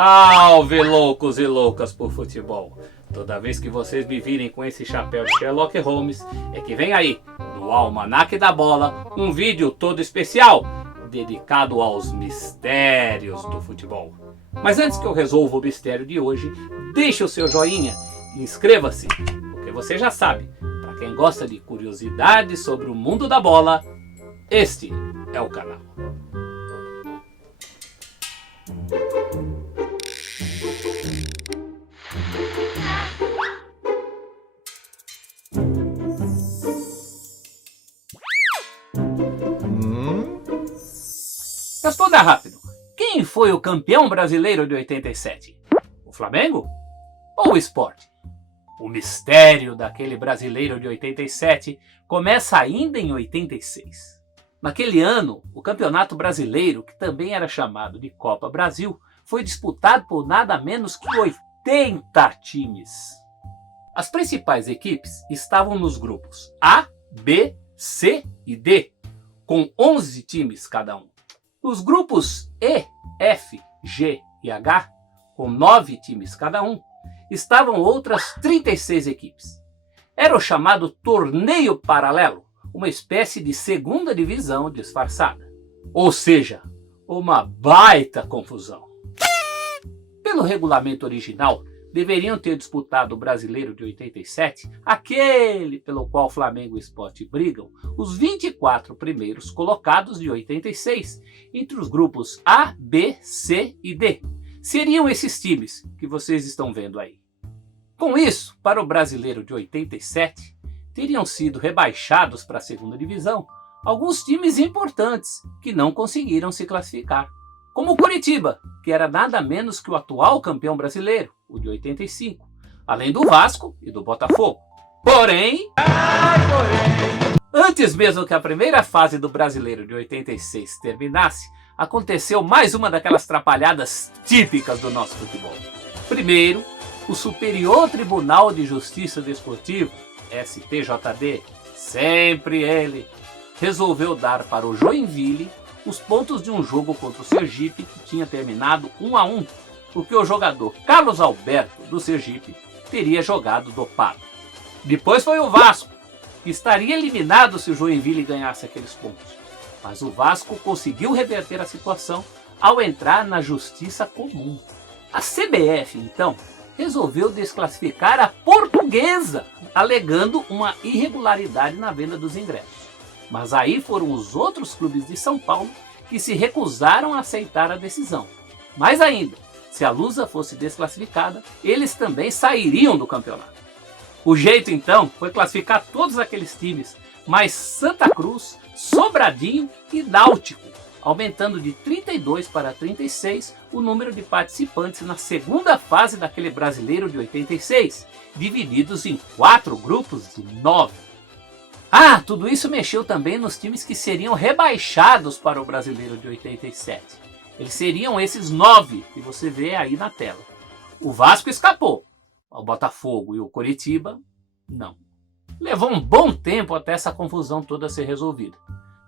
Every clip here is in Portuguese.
Salve, loucos e loucas por futebol! Toda vez que vocês me virem com esse chapéu de Sherlock Holmes, é que vem aí, no Almanaque da Bola, um vídeo todo especial, dedicado aos mistérios do futebol. Mas antes que eu resolva o mistério de hoje, deixe o seu joinha e inscreva-se, porque você já sabe, para quem gosta de curiosidades sobre o mundo da bola, este é o canal. Responda rápido. Quem foi o campeão brasileiro de 87? O Flamengo ou o Sport? O mistério daquele brasileiro de 87 começa ainda em 86. Naquele ano, o Campeonato Brasileiro, que também era chamado de Copa Brasil, foi disputado por nada menos que 80 times. As principais equipes estavam nos grupos A, B, C e D, com 11 times cada um. Nos grupos E, F, G e H, com 9 times cada um, estavam outras 36 equipes. Era o chamado torneio paralelo, uma espécie de segunda divisão disfarçada. Ou seja, uma baita confusão. Pelo regulamento original, deveriam ter disputado o Brasileiro de 87, aquele pelo qual Flamengo e Sport brigam, os 24 primeiros colocados de 86, entre os grupos A, B, C e D. Seriam esses times que vocês estão vendo aí. Com isso, para o Brasileiro de 87, teriam sido rebaixados para a segunda divisão alguns times importantes que não conseguiram se classificar, como o Coritiba, que era nada menos que o atual campeão brasileiro, o de 85, além do Vasco e do Botafogo. Porém, antes mesmo que a primeira fase do Brasileiro de 86 terminasse, aconteceu mais uma daquelas trapalhadas típicas do nosso futebol. Primeiro, o Superior Tribunal de Justiça Desportiva, STJD, sempre ele, resolveu dar para o Joinville os pontos de um jogo contra o Sergipe que tinha terminado 1-1, porque o jogador Carlos Alberto do Sergipe teria jogado dopado. Depois foi o Vasco, que estaria eliminado se o Joinville ganhasse aqueles pontos. Mas o Vasco conseguiu reverter a situação ao entrar na justiça comum. A CBF, então, resolveu desclassificar a Portuguesa, alegando uma irregularidade na venda dos ingressos. Mas aí foram os outros clubes de São Paulo que se recusaram a aceitar a decisão. Mais ainda, se a Lusa fosse desclassificada, eles também sairiam do campeonato. O jeito então foi classificar todos aqueles times, mais Santa Cruz, Sobradinho e Náutico, aumentando de 32 para 36 o número de participantes na segunda fase daquele Brasileiro de 86, divididos em 4 grupos de 9. Tudo isso mexeu também nos times que seriam rebaixados para o Brasileiro de 87. Eles seriam esses 9 que você vê aí na tela. O Vasco escapou, o Botafogo e o Coritiba, não. Levou um bom tempo até essa confusão toda ser resolvida.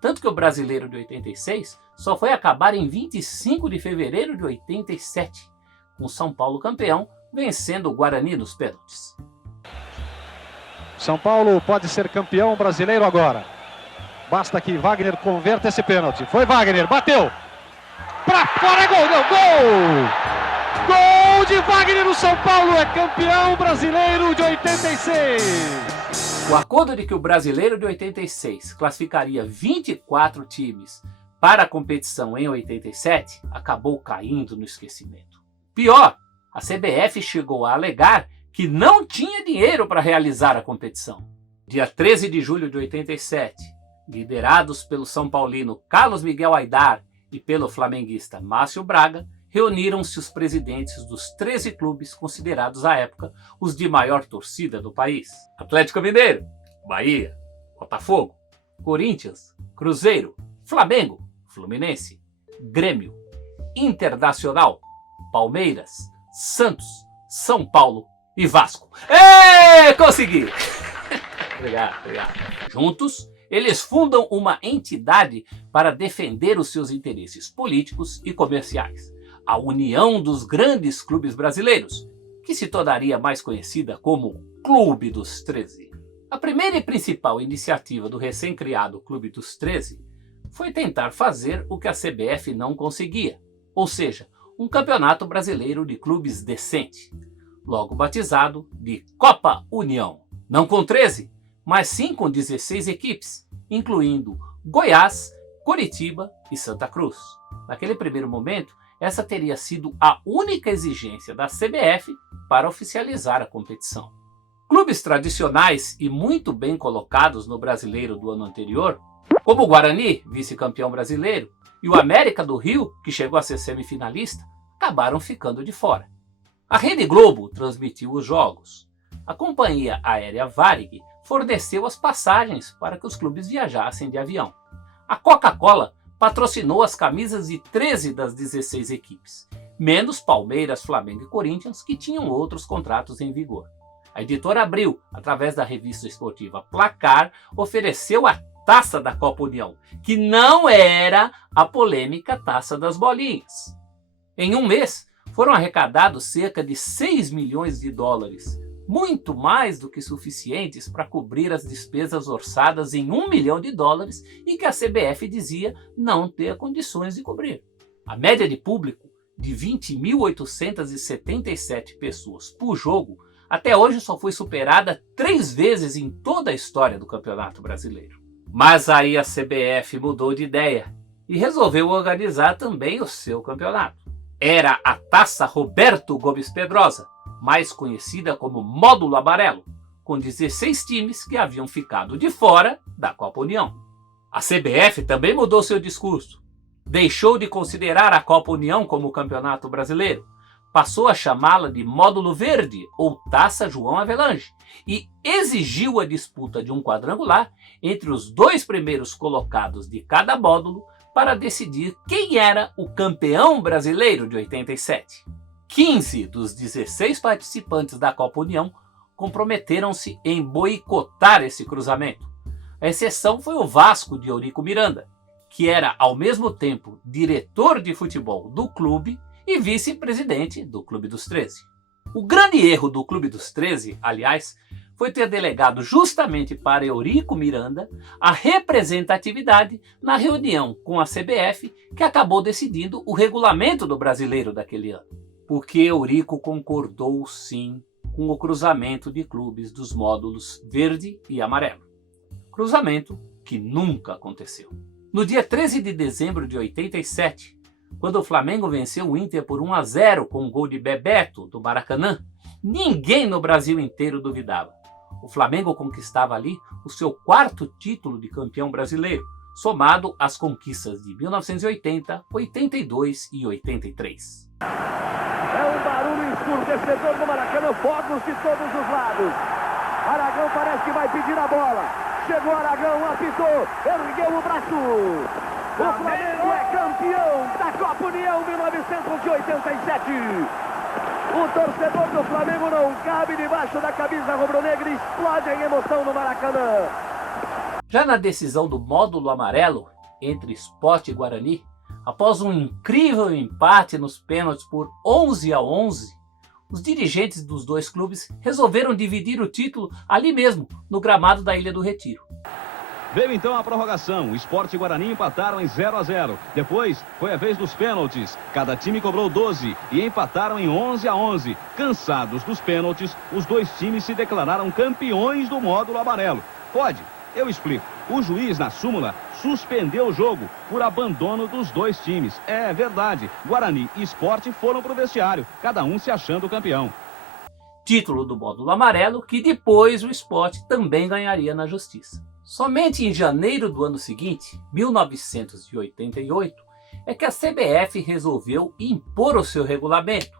Tanto que o Brasileiro de 86 só foi acabar em 25 de fevereiro de 87, com o São Paulo campeão, vencendo o Guarani nos pênaltis. São Paulo pode ser campeão brasileiro agora. Basta que Wagner converta esse pênalti. Foi Wagner, bateu! Pra fora, gol! Não, gol! Gol de Wagner, o São Paulo é campeão brasileiro de 86! O acordo de que o Brasileiro de 86 classificaria 24 times para a competição em 87 acabou caindo no esquecimento. Pior, a CBF chegou a alegar que não tinha dinheiro para realizar a competição. Dia 13 de julho de 87, liderados pelo São Paulino Carlos Miguel Aidar e pelo flamenguista Márcio Braga, reuniram-se os presidentes dos 13 clubes considerados à época os de maior torcida do país. Atlético Mineiro, Bahia, Botafogo, Corinthians, Cruzeiro, Flamengo, Fluminense, Grêmio, Internacional, Palmeiras, Santos, São Paulo e Vasco. Consegui! Obrigado. Juntos, eles fundam uma entidade para defender os seus interesses políticos e comerciais. a União dos Grandes Clubes Brasileiros, que se tornaria mais conhecida como Clube dos 13. A primeira e principal iniciativa do recém-criado Clube dos 13 foi tentar fazer o que a CBF não conseguia, ou seja, um campeonato brasileiro de clubes decente, logo batizado de Copa União. Não com 13, mas sim com 16 equipes, incluindo Goiás, Coritiba e Santa Cruz. Naquele primeiro momento, essa teria sido a única exigência da CBF para oficializar a competição. Clubes tradicionais e muito bem colocados no Brasileiro do ano anterior, como o Guarani, vice-campeão brasileiro, e o América do Rio, que chegou a ser semifinalista, acabaram ficando de fora. A Rede Globo transmitiu os jogos. A companhia aérea Varig forneceu as passagens para que os clubes viajassem de avião. A Coca-Cola patrocinou as camisas de 13 das 16 equipes, menos Palmeiras, Flamengo e Corinthians, que tinham outros contratos em vigor. A editora Abril, através da revista esportiva Placar, ofereceu a Taça da Copa União, que não era a polêmica Taça das Bolinhas. Em um mês, foram arrecadados cerca de 6 milhões de dólares, muito mais do que suficientes para cobrir as despesas orçadas em 1 milhão de dólares e que a CBF dizia não ter condições de cobrir. A média de público de 20.877 pessoas por jogo até hoje só foi superada 3 vezes em toda a história do Campeonato Brasileiro. Mas aí a CBF mudou de ideia e resolveu organizar também o seu campeonato. Era a Taça Roberto Gomes Pedrosa, mais conhecida como Módulo Amarelo, com 16 times que haviam ficado de fora da Copa União. A CBF também mudou seu discurso. Deixou de considerar a Copa União como campeonato brasileiro, passou a chamá-la de Módulo Verde ou Taça João Avelange e exigiu a disputa de um quadrangular entre os 2 primeiros colocados de cada módulo para decidir quem era o campeão brasileiro de 87. 15 dos 16 participantes da Copa União comprometeram-se em boicotar esse cruzamento. A exceção foi o Vasco de Eurico Miranda, que era ao mesmo tempo diretor de futebol do clube e vice-presidente do Clube dos 13. O grande erro do Clube dos 13, aliás, foi ter delegado justamente para Eurico Miranda a representatividade na reunião com a CBF, que acabou decidindo o regulamento do Brasileiro daquele ano. Porque Eurico concordou sim com o cruzamento de clubes dos módulos verde e amarelo. Cruzamento que nunca aconteceu. No dia 13 de dezembro de 87, quando o Flamengo venceu o Inter por 1-0 com um gol de Bebeto do Maracanã, ninguém no Brasil inteiro duvidava. O Flamengo conquistava ali o seu 4º título de campeão brasileiro, somado às conquistas de 1980, 82 e 83. É um barulho ensurdecedor no Maracanã, fogos de todos os lados. Aragão parece que vai pedir a bola. Chegou Aragão, apitou, ergueu o braço. O Flamengo é campeão da Copa União 1987. O torcedor do Flamengo não cabe debaixo da camisa rubro-negra e explode em emoção no Maracanã. Já na decisão do módulo amarelo entre Sport e Guarani, após um incrível empate nos pênaltis por 11-11, os dirigentes dos 2 clubes resolveram dividir o título ali mesmo, no gramado da Ilha do Retiro. Veio então a prorrogação, Sport e Guarani empataram em 0-0. Depois foi a vez dos pênaltis, cada time cobrou 12 e empataram em 11-11. Cansados dos pênaltis, os 2 times se declararam campeões do módulo amarelo. Pode, eu explico. O juiz na súmula suspendeu o jogo por abandono dos 2 times. É verdade, Guarani e Sport foram para o vestiário, cada um se achando campeão. Título do módulo amarelo que depois o Sport também ganharia na justiça. Somente em janeiro do ano seguinte, 1988, é que a CBF resolveu impor o seu regulamento,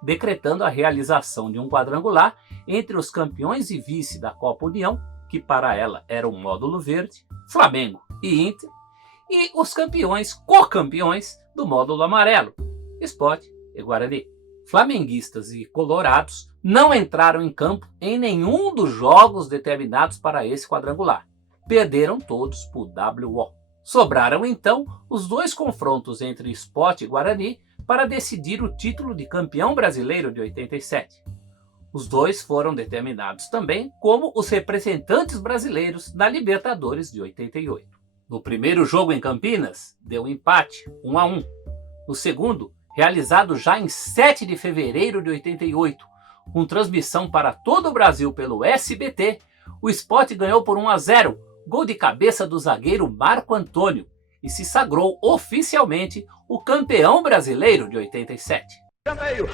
decretando a realização de um quadrangular entre os campeões e vice da Copa União, que para ela era o módulo verde, Flamengo e Inter, e os campeões, co-campeões do módulo amarelo, Sport e Guarani. Flamenguistas e colorados não entraram em campo em nenhum dos jogos determinados para esse quadrangular. Perderam todos por WO. Sobraram então os 2 confrontos entre Sport e Guarani para decidir o título de campeão brasileiro de 87. Os dois foram determinados também como os representantes brasileiros na Libertadores de 88. No primeiro jogo em Campinas, deu empate, 1-1. No segundo, realizado já em 7 de fevereiro de 88, com transmissão para todo o Brasil pelo SBT, o Sport ganhou por 1-0, gol de cabeça do zagueiro Marco Antônio, e se sagrou oficialmente o campeão brasileiro de 87.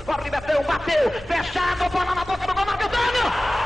Corre, Betão, bateu, fechado, bola na boca do gol, Marco Antônio!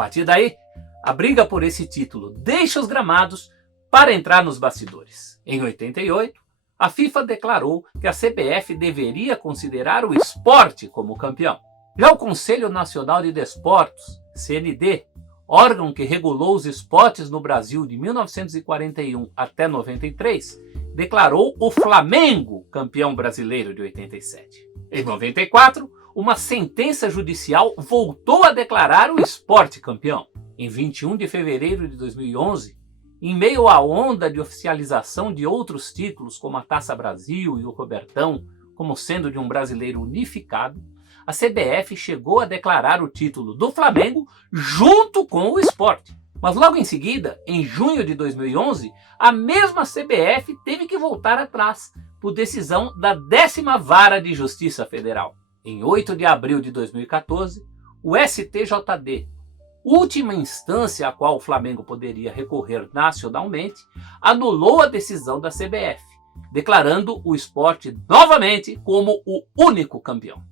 A partir daí, a briga por esse título deixa os gramados para entrar nos bastidores. Em 88, a FIFA declarou que a CBF deveria considerar o Sport como campeão. Já o Conselho Nacional de Desportos, CND, órgão que regulou os esportes no Brasil de 1941 até 93, declarou o Flamengo campeão brasileiro de 87. Em 94, uma sentença judicial voltou a declarar o Sport campeão. Em 21 de fevereiro de 2011, em meio à onda de oficialização de outros títulos como a Taça Brasil e o Robertão como sendo de um brasileiro unificado, a CBF chegou a declarar o título do Flamengo junto com o Sport. Mas logo em seguida, em junho de 2011, a mesma CBF teve que voltar atrás por decisão da 10ª Vara de Justiça Federal. Em 8 de abril de 2014, o STJD, última instância a qual o Flamengo poderia recorrer nacionalmente, anulou a decisão da CBF, declarando o Sport novamente como o único campeão.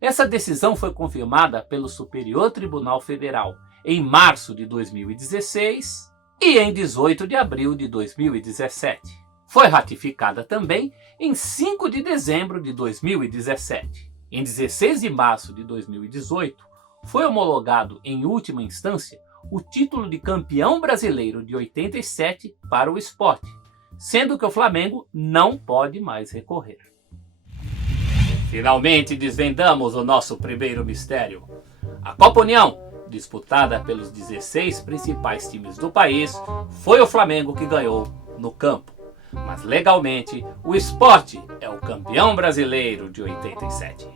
Essa decisão foi confirmada pelo Superior Tribunal Federal em março de 2016 e em 18 de abril de 2017. Foi ratificada também em 5 de dezembro de 2017. Em 16 de março de 2018, foi homologado em última instância o título de campeão brasileiro de 87 para o Sport, sendo que o Flamengo não pode mais recorrer. Finalmente desvendamos o nosso primeiro mistério. A Copa União, disputada pelos 16 principais times do país, foi o Flamengo que ganhou no campo. Mas legalmente, o Sport é o campeão brasileiro de 87.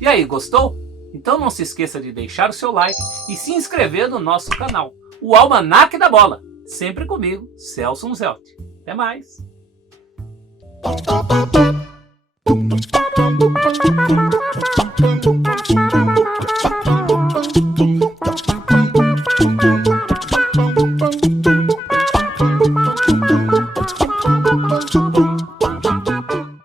E aí, gostou? Então não se esqueça de deixar o seu like e se inscrever no nosso canal, o Almanaque da Bola. Sempre comigo, Celso Unzelt. Até mais! Thank you.